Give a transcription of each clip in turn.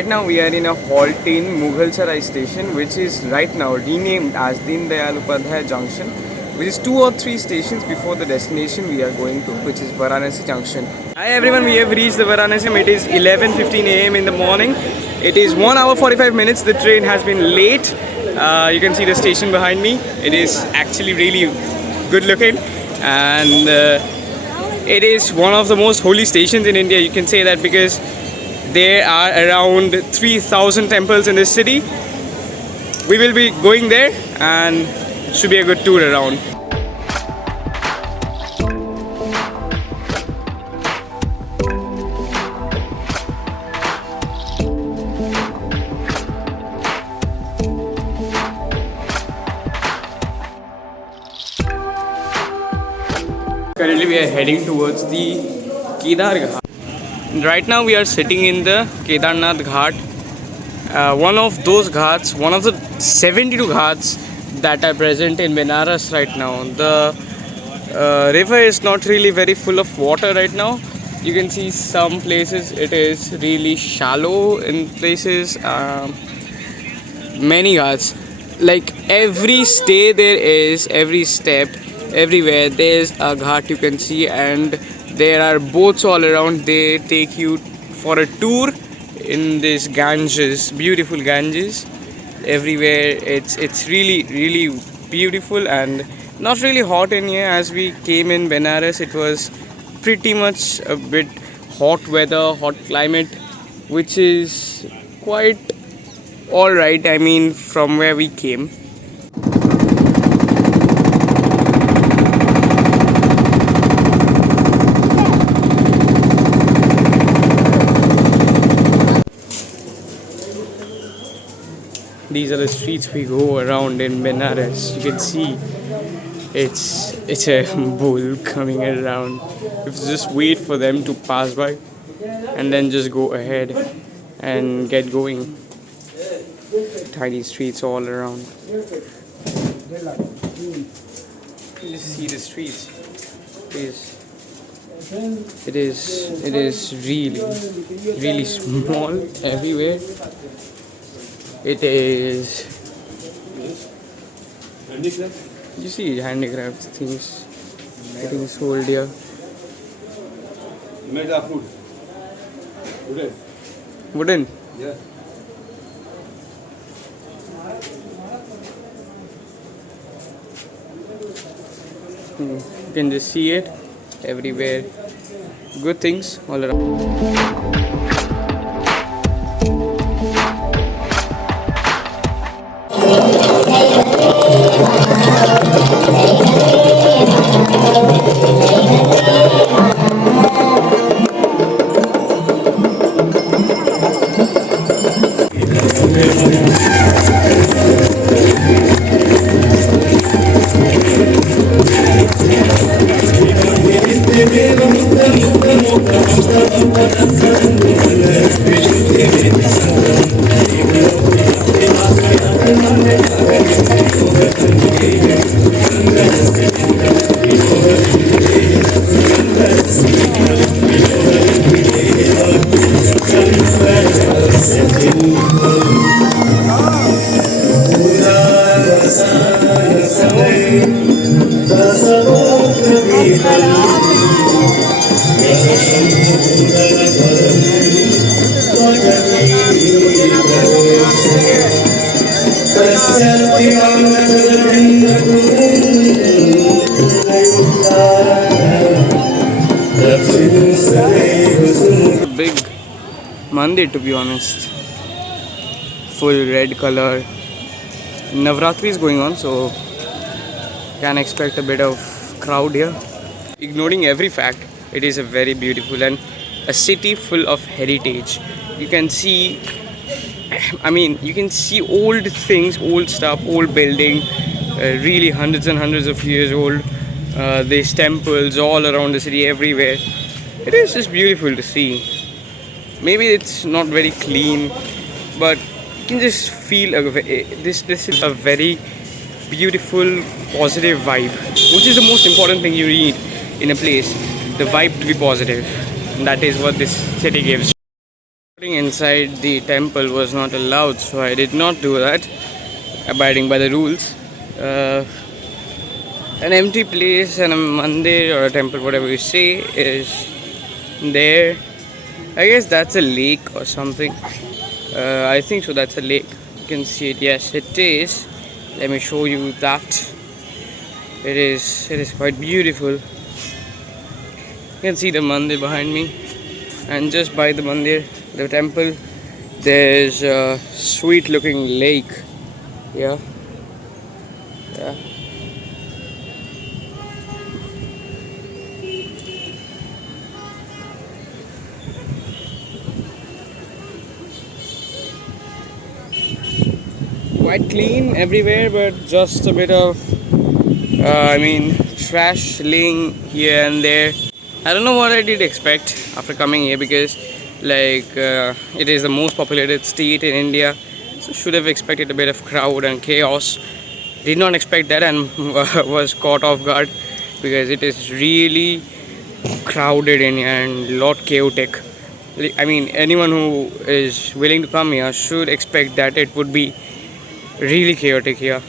Right now we are in a halt in Mughal Sarai station, which is right now renamed as Deen Dayal Upadhyay Junction, which is 2 or 3 stations before the destination we are going to, which is Varanasi Junction. Hi everyone, we have reached the Varanasi. It is 11:15 a.m. in the morning. It is 1 hour 45 minutes. The train has been late. You can see the station behind me. It is actually really good looking, and it is one of the most holy stations in India. You can say that because there are around 3,000 temples in this city. We will be going there and should be a good tour around. Currently we are heading towards the Kedar Ghat. Right now we are sitting in the Kedarnath Ghat, one of those ghats, one of the 72 ghats that are present in Benares right now. The river is not really very full of water right now. You can see some places it is really shallow, in places many ghats. Like every stay there is, every step, everywhere there's a ghat you can see, and there are boats all around. They take you for a tour in this Ganges, beautiful Ganges. Everywhere it's really beautiful and not really hot in here. As we came in Benares, it was pretty much a bit hot weather, hot climate, which is quite all right. I mean, from where we came. These are the streets we go around in Benares. You can see it's a bull coming around. You just wait for them to pass by and then just go ahead and get going. Tiny streets all around. You just see the streets. It is really small everywhere. It is. You see handicraft things getting sold here. Wooden. Yeah. You can just see it everywhere. Good things all around. Big mandir, to be honest. Full red color. Navratri is going on, so can expect a bit of crowd here. Ignoring every fact, it is a very beautiful and a city full of heritage. You can see, you can see old things, old stuff, old building, really hundreds and hundreds of years old. There's temples all around the city, everywhere. It is just beautiful to see. Maybe it's not very clean, but you can just feel this is a very beautiful, positive vibe, which is the most important thing you need in a place. The vibe to be positive, and that is what this city gives. Inside the temple was not allowed, so I did not do that, abiding by the rules. An empty place and a mandir or a temple, whatever you say, is there. I guess that's a lake or something. I think so, that's a lake. You can see it. Yes, it is. Let me show you that. It is quite beautiful. You can see the mandir behind me, and just by the mandir, the temple, there's a sweet looking lake. Yeah. Quite clean everywhere, but just a bit of trash laying here and there. I don't know what I did expect after coming here, because it is the most populated state in India, so should have expected a bit of crowd and chaos. Did not expect that, and was caught off guard, because it is really crowded in here and lot chaotic. Anyone who is willing to come here should expect that it would be really chaotic here.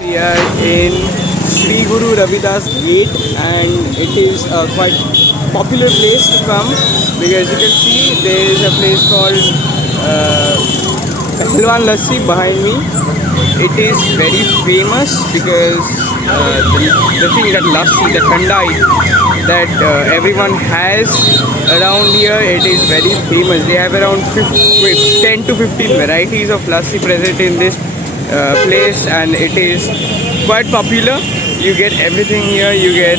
We are in Sri Guru Ravidas Gate, and it is a quite popular place to come, because you can see there is a place called Hilwan Lassi behind me. It is very famous because the thing that lassi, the thandai that everyone has around here, it is very famous. They have around 10 to 15 varieties of lassi present in this place, and it is quite popular. You get everything here. You get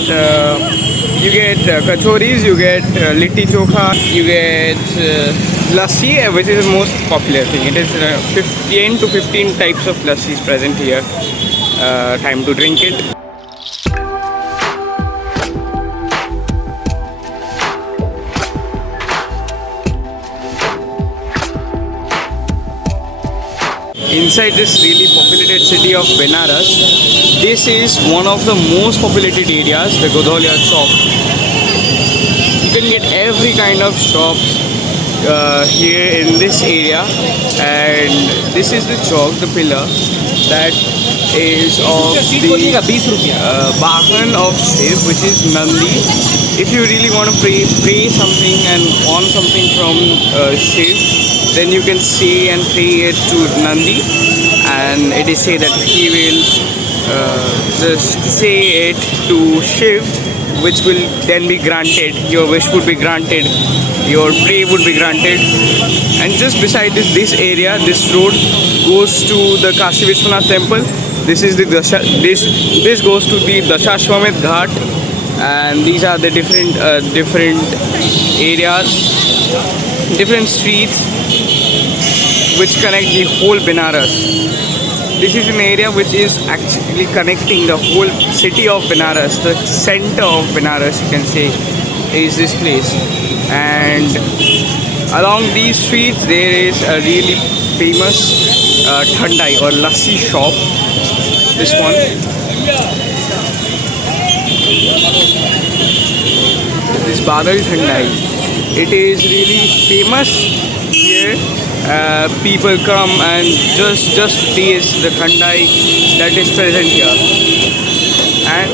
kachoris, you get litti chokha, you get lassi, which is the most popular thing. It is 10 to 15 types of lassis present here. Time to drink it. Inside this really populated city of Benares, this is one of the most populated areas, the Godholiya Chowk. You can get every kind of shop here in this area, and this is the chowk, the pillar that is of the Vahan of Shiv, which is Nandi. If you really want to pray something and want something from Shiv, then you can say and pray it to Nandi, and it is said that he will just say it to Shiv, which will then be granted. Your wish would be granted, your prayer would be granted. And just beside this area, this road goes to the Kashi Vishwanath temple. This is the this goes to the Dashashwamedh Ghat, and these are the different areas, different streets which connect the whole Benares. This is an area which is actually connecting the whole city of Benares. The center of Benares, you can say, is this place. And along these streets there is a really famous thandai or lassi shop. This one. This Badal Thandai. It is really famous here. People come and just taste the thandai that is present here, and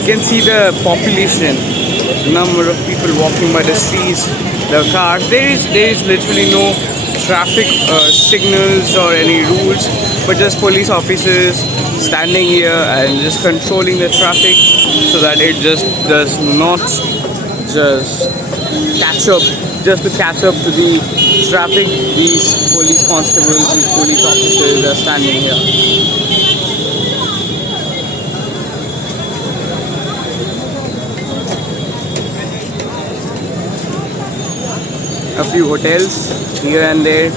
you can see the population, number of people walking by the streets, the cars. There is literally no traffic signals or any rules, but just police officers standing here and just controlling the traffic so that it just does not just catch up to the traffic. These police constables, these police officers are standing here. A few hotels here and there.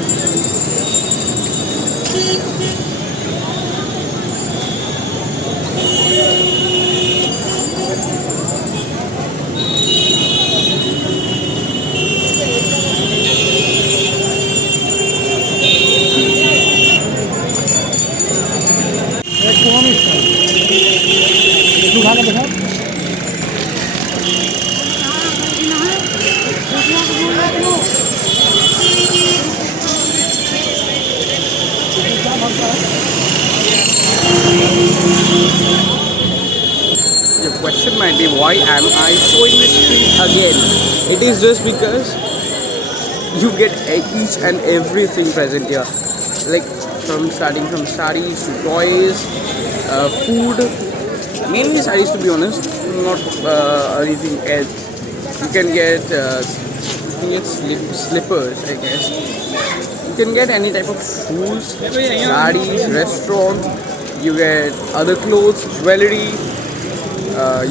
Your question might be, why am I showing this street again? It is just because you get each and everything present here, like starting from sarees to toys, food, mainly sarees to be honest, not anything else. You can get slippers, I guess. You can get any type of shoes, sarees, restaurant. You get other clothes, jewelry.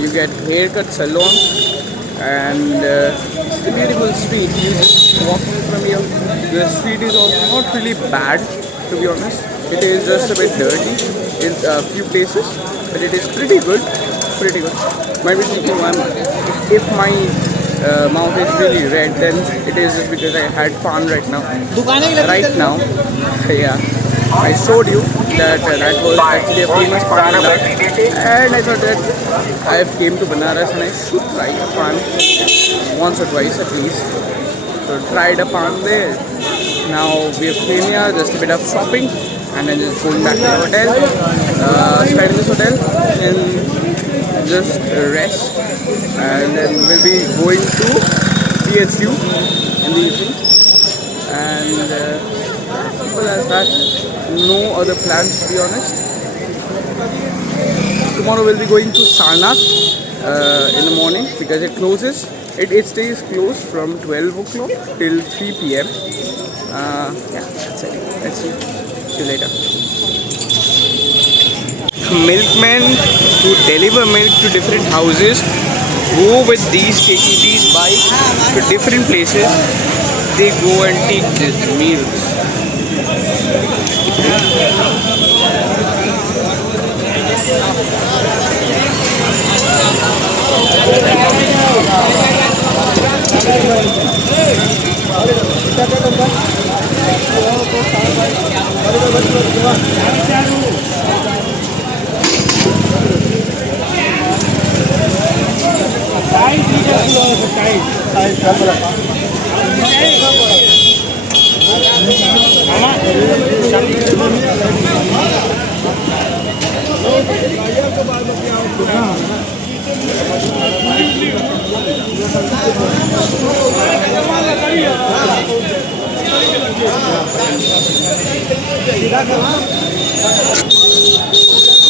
You get haircut salons, and it's a beautiful street. You just walking from here. The street is also not really bad, to be honest. It is just a bit dirty in a few places, but it is pretty good. Pretty good. Might be thinking, if my mouth is really red, then it is just because I had pan right now. Right now, yeah. I showed you that that was actually a famous pan bhanda, and I thought that I came to Banaras and I should try a pan once or twice at least. So tried a pan there. Now we have came here, just a bit of shopping, and then just going back to the hotel, staying in this hotel, and just rest, and then we'll be going to PSU in the evening, and simple as that. No other plans, to be honest. Tomorrow we'll be going to Sarnath in the morning because it closes. It stays closed from 12 o'clock till 3 p.m. Yeah, that's it. Let's see. See you later. Milkmen who deliver milk to different houses go with these bikes to different places. They go and take these meals.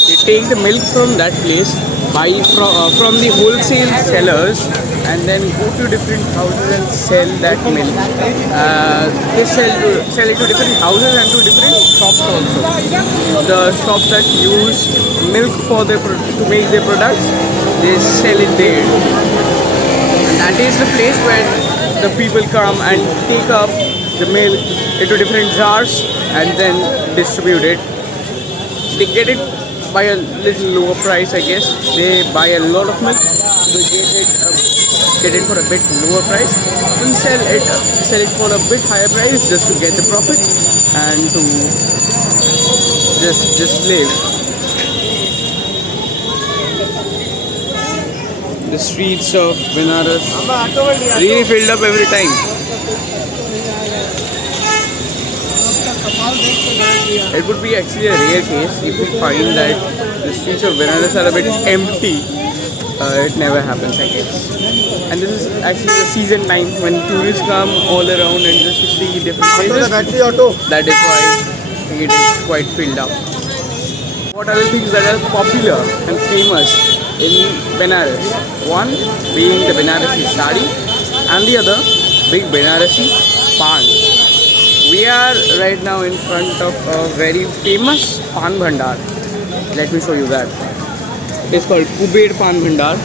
They take the milk from that place, buy from the wholesale sellers, and then go to different houses and sell that milk. They sell it to different houses and to different shops also. The shops that use milk for to make their products, they sell it there. And that is the place where the people come and take up the milk into different jars and then distribute it. They get it by a little lower price, I guess. They buy a lot of milk, so they get it for a bit lower price and sell it for a bit higher price just to get the profit and to just live. The streets of Benares really filled up every time. It would be actually a rare case if we find that the streets of Benares are a bit empty. It never happens, I guess. And this is actually the season time when tourists come all around and just to see different places. That is why it is quite filled up. What are the things that are popular and famous in Benares? One being the Benaresi sari, and the other big Benaresi pan. We are right now in front of a very famous pan bhandar. Let me show you that. It is called Kuber Pan Bhandar.